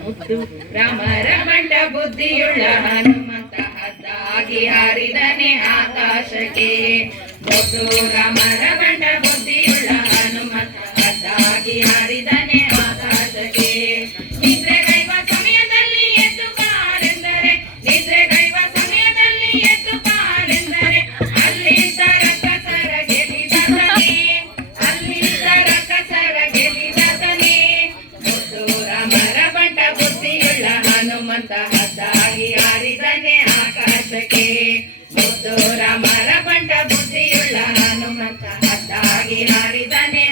ಮುದ್ದು ರಾಮರ ಬಂಟ ಬುದ್ಧಿಯುಳ್ಳ ಹನುಮಂತ ಹದ್ದಾಗಿ ಹಾರಿದನೆ ಆಕಾಶಕ್ಕೆ. ಮುದ್ದು ರಾಮರ ಬಂಟ ಬುದ್ಧಿಯುಳ್ಳ ಹನುಮಂತ ಹದ್ದಾಗಿ ಹಾರಿದನೆ ಆಕಾಶಕ್ಕೆ. ನಿದ್ರೆಗೈವ ಸಮಯದಲ್ಲಿ ಎದ್ದು ಬಾರೆಂದರೆ, ನಿದ್ರೆಗೈವ ಸಮಯದಲ್ಲಿ ಎದ್ದು ಬಾರೆಂದರೆ, ಅಲ್ಲಿದ್ದ ರಕ್ಕಸರ ಗೆಲ್ಲಿದನೆ, ಅಲ್ಲಿದ್ದ ರಕ್ಕಸರ ಗೆಲ್ಲಿದನೆ. ಮುದ್ದು ರಾಮರ ಬಂಟ ಬುದ್ಧಿಯುಳ್ಳ ಹನುಮಂತ ಹದ್ದಾಗಿ ಹಾರಿದನೆ ಆಕಾಶಕ್ಕೆ. ಮುದ್ದು ರಾಮರ ಬಂಟ ಬುದ್ಧಿಯುಳ್ಳ ಹನುಮಂತ ಹದ್ದಾಗಿ ಹಾರಿದನೆ